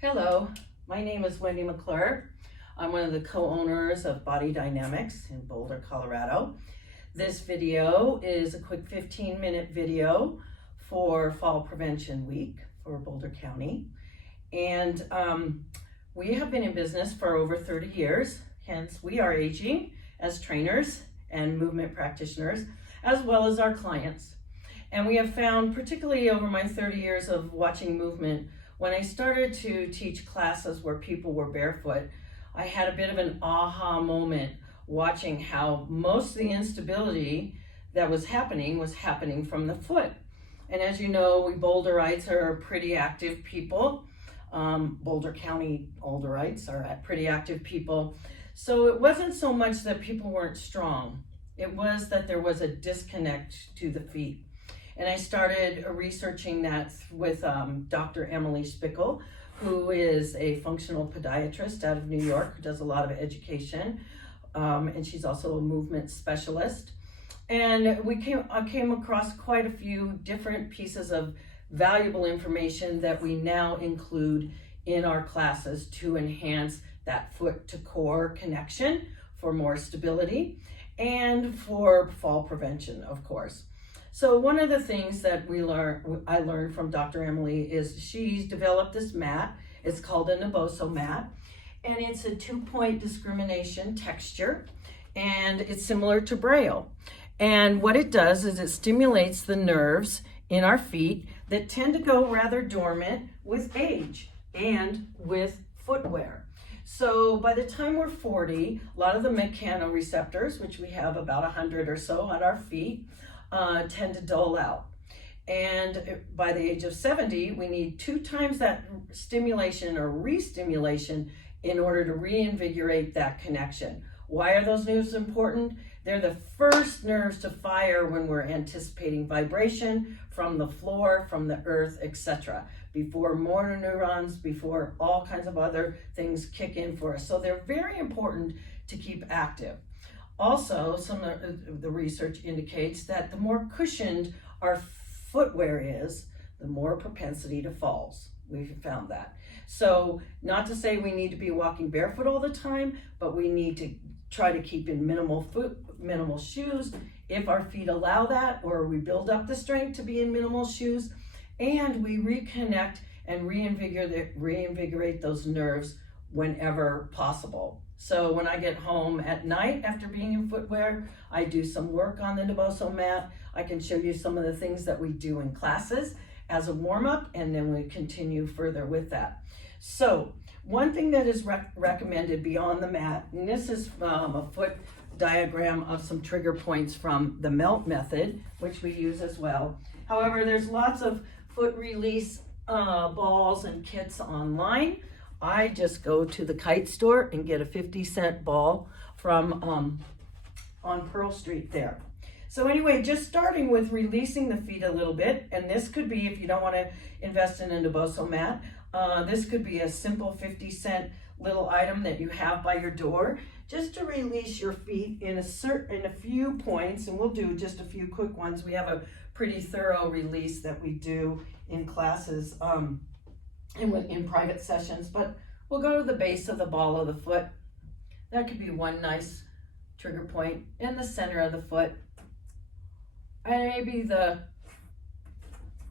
Hello, my name is Wendy McClure. I'm one of the co-owners of Body Dynamics in Boulder, Colorado. This video is a quick 15-minute video for Fall Prevention Week for Boulder County. And we have been in business for over 30 years, hence we are aging as trainers and movement practitioners, as well as our clients. And we have found, particularly over my 30 years of watching movement, when I started to teach classes where people were barefoot, I had a bit of an aha moment watching how most of the instability that was happening from the foot. And as you know, we Boulderites are pretty active people. Boulder County Boulderites are pretty active people. So it wasn't so much that people weren't strong. It was that there was a disconnect to the feet. And I started researching that with Dr. Emily Spickle, who is a functional podiatrist out of New York, who does a lot of education. And she's also a movement specialist. And I came across quite a few different pieces of valuable information that we now include in our classes to enhance that foot to core connection for more stability and for fall prevention, of course. So one of the things that I learned from Dr. Emily is she's developed this mat. It's called a Naboso mat, and it's a 2-point discrimination texture, and it's similar to Braille. And what it does is it stimulates the nerves in our feet that tend to go rather dormant with age and with footwear. So by the time we're 40, a lot of the mechanoreceptors, which we have about 100 or so on our feet, tend to dull out. And by the age of 70, we need 2 times that stimulation or re-stimulation in order to reinvigorate that connection. Why are those nerves important? They're the first nerves to fire when we're anticipating vibration from the floor, from the earth, etc. Before motor neurons, before all kinds of other things kick in for us. So they're very important to keep active. Also, some of the research indicates that the more cushioned our footwear is, the more propensity to falls. We've found that. So not to say we need to be walking barefoot all the time, but we need to try to keep in minimal shoes if our feet allow that, or we build up the strength to be in minimal shoes, and we reconnect and reinvigorate those nerves whenever possible. So when I get home at night after being in footwear, I do some work on the Naboso mat. I can show you some of the things that we do in classes as a warm-up, and then we continue further with that. So one thing that is recommended beyond the mat, and this is a foot diagram of some trigger points from the MELT method, which we use as well. However, there's lots of foot release balls and kits online. I just go to the kite store and get a 50-cent ball from on Pearl Street there. So anyway, just starting with releasing the feet a little bit, and this could be, if you don't want to invest in a Naboso mat, this could be a simple 50-cent little item that you have by your door, just to release your feet in a few points, and we'll do just a few quick ones. We have a pretty thorough release that we do in classes in private sessions, but we'll go to the base of the ball of the foot. That could be one nice trigger point in the center of the foot, and maybe the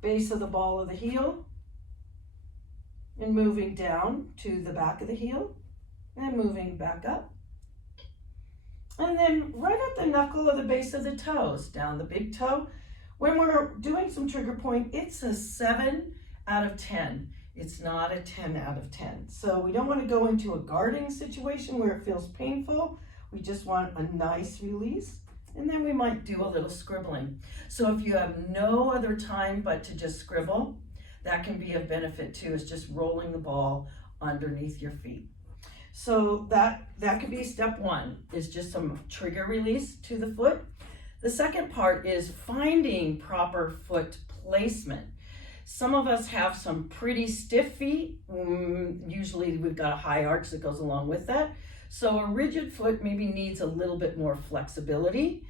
base of the ball of the heel, and moving down to the back of the heel, and moving back up, and then right at the knuckle of the base of the toes, down the big toe. When we're doing some trigger point, it's a 7 out of 10. It's not a 10 out of 10. So we don't want to go into a guarding situation where it feels painful. We just want a nice release. And then we might do a little scribbling. So if you have no other time but to just scribble, that can be of benefit too, is just rolling the ball underneath your feet. So that could be step 1, is just some trigger release to the foot. The second part is finding proper foot placement. Some of us have some pretty stiff feet. Usually we've got a high arch that goes along with that. So a rigid foot maybe needs a little bit more flexibility.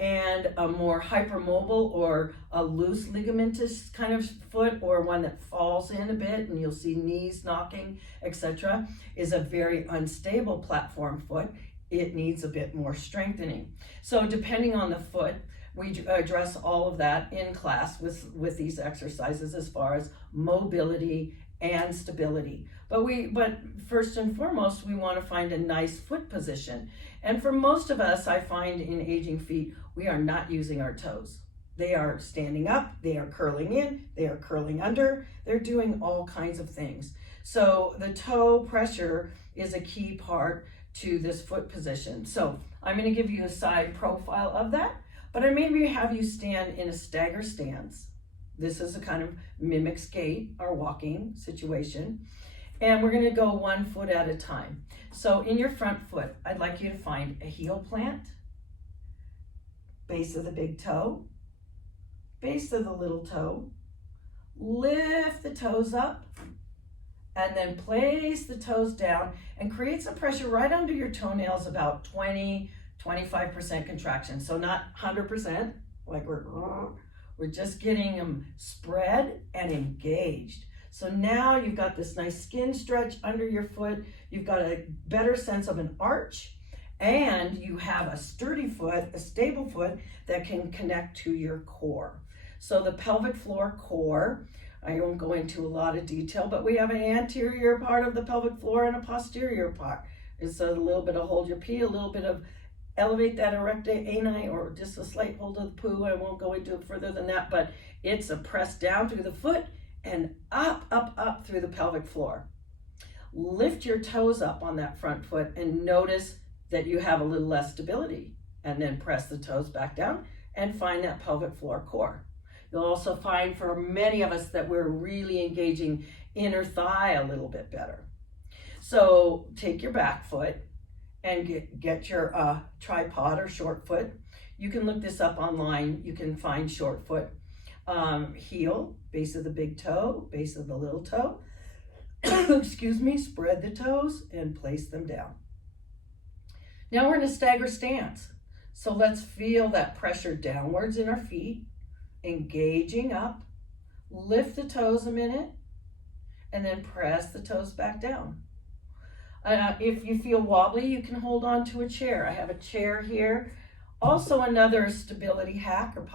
and a more hypermobile or a loose ligamentous kind of foot, or one that falls in a bit and you'll see knees knocking, etc., is a very unstable platform foot. It needs a bit more strengthening. So depending on the foot, we address all of that in class with these exercises as far as mobility and stability. But first and foremost, we want to find a nice foot position. And for most of us, I find in aging feet, we are not using our toes. They are standing up, they are curling in, they are curling under, they're doing all kinds of things. So the toe pressure is a key part to this foot position. So I'm going to give you a side profile of that, but I maybe have you stand in a stagger stance. This is a kind of mimics gait or walking situation. And we're going to go 1 foot at a time. So in your front foot, I'd like you to find a heel plant, base of the big toe, base of the little toe, lift the toes up, and then place the toes down and create some pressure right under your toenails, about 20-25% contraction. So not 100%, like we're just getting them spread and engaged. So now you've got this nice skin stretch under your foot, you've got a better sense of an arch, and you have a sturdy foot, a stable foot that can connect to your core. So the pelvic floor core, I won't go into a lot of detail, but we have an anterior part of the pelvic floor and a posterior part. It's a little bit of hold your pee, a little bit of elevate that erecta ani, or just a slight hold of the poo. I won't go into it further than that, but it's a press down through the foot and up, up, up through the pelvic floor. Lift your toes up on that front foot and notice that you have a little less stability, and then press the toes back down and find that pelvic floor core. You'll also find for many of us that we're really engaging inner thigh a little bit better. So take your back foot and get your tripod or short foot. You can look this up online. You can find short foot. Heel, base of the big toe, base of the little toe. Excuse me, spread the toes and place them down. Now we're in a stagger stance. So let's feel that pressure downwards in our feet, engaging up, lift the toes a minute, and then press the toes back down. If you feel wobbly, you can hold on to a chair. I have a chair here. Also another stability hack or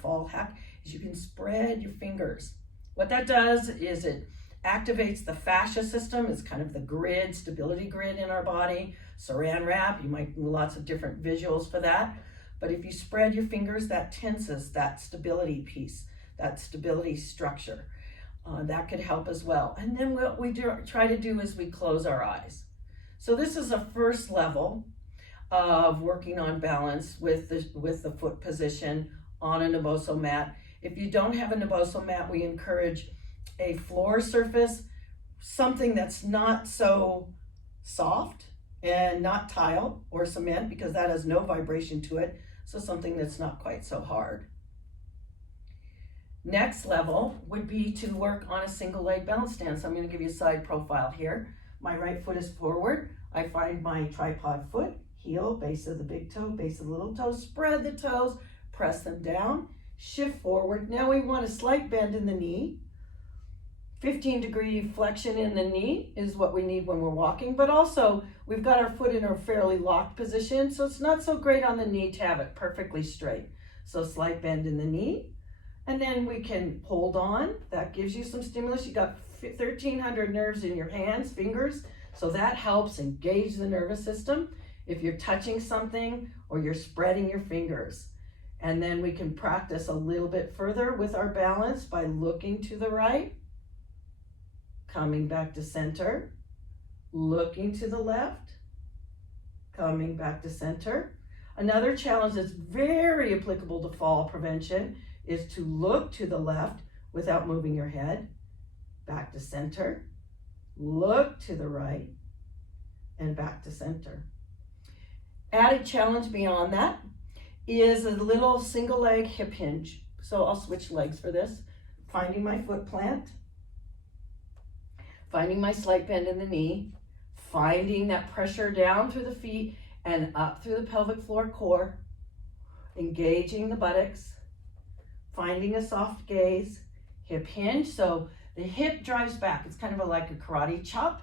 fall hack is you can spread your fingers. What that does is it activates the fascia system. It's kind of the grid, stability grid in our body. Saran wrap, you might do lots of different visuals for that. But if you spread your fingers, that tenses that stability piece, that stability structure. That could help as well. And then what we try to do is we close our eyes. So this is a first level of working on balance with the foot position on a Naboso mat. If you don't have a Naboso mat, we encourage a floor surface, something that's not so soft and not tile or cement, because that has no vibration to it. So something that's not quite so hard. Next level would be to work on a single leg balance stance. I'm going to give you a side profile here. My right foot is forward. I find my tripod foot, heel, base of the big toe, base of the little toe, spread the toes, press them down, shift forward. Now we want a slight bend in the knee. 15-degree flexion in the knee is what we need when we're walking, but also we've got our foot in a fairly locked position, so it's not so great on the knee to have it perfectly straight. So slight bend in the knee, and then we can hold on. That gives you some stimulus. You got 1,300 nerves in your hands, fingers, so that helps engage the nervous system if you're touching something or you're spreading your fingers. And then we can practice a little bit further with our balance by looking to the right, coming back to center, looking to the left, coming back to center. Another challenge that's very applicable to fall prevention is to look to the left without moving your head, back to center, look to the right, and back to center. Added challenge beyond that is a little single leg hip hinge. So I'll switch legs for this. Finding my foot plant, finding my slight bend in the knee, finding that pressure down through the feet and up through the pelvic floor core. engaging the buttocks, finding a soft gaze, hip hinge. So the hip drives back. It's kind of like a karate chop.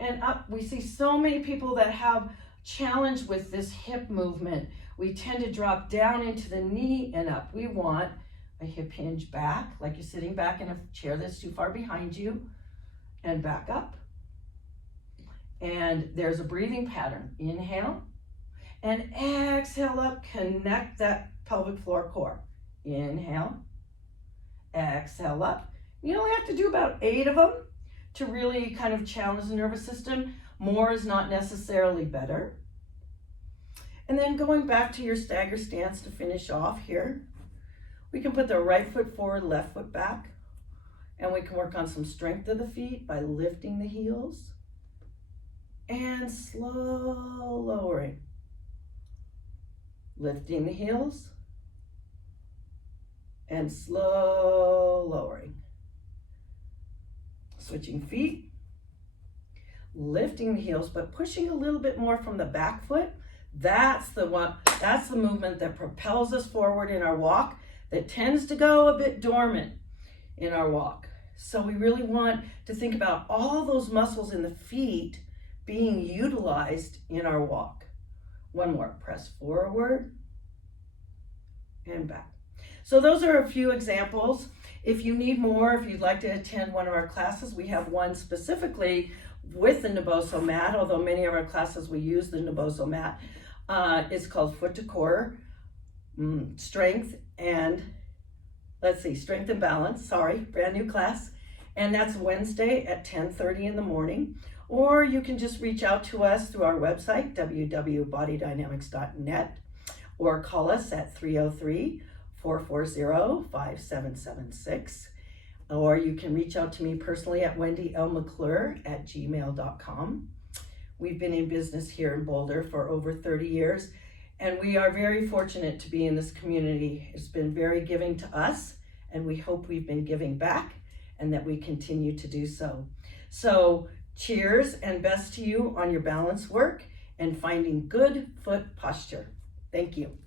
And up, we see so many people that have challenge with this hip movement. We tend to drop down into the knee and up. We want a hip hinge back, like you're sitting back in a chair that's too far behind you, and back up. And there's a breathing pattern. Inhale and exhale up, connect that pelvic floor core. Inhale, exhale up. You only have to do about 8 of them to really kind of challenge the nervous system. More is not necessarily better. And then going back to your stagger stance to finish off here, we can put the right foot forward, left foot back, and we can work on some strength of the feet by lifting the heels and slow lowering. Lifting the heels and slow lowering. Switching feet, lifting the heels, but pushing a little bit more from the back foot. That's the movement that propels us forward in our walk, that tends to go a bit dormant in our walk. So we really want to think about all those muscles in the feet being utilized in our walk. One more, press forward and back. So those are a few examples. If you need more, if you'd like to attend one of our classes, we have one specifically with the Naboso mat, although many of our classes we use the Naboso mat. It's called Foot to Core, Strength and Balance, brand new class. And that's Wednesday at 10:30 in the morning. Or you can just reach out to us through our website, www.bodydynamics.net, or call us at 303-440-5776. Or you can reach out to me personally at wendylmcclure@gmail.com. We've been in business here in Boulder for over 30 years, and we are very fortunate to be in this community. It's been very giving to us, and we hope we've been giving back and that we continue to do so. So cheers and best to you on your balance work and finding good foot posture. Thank you.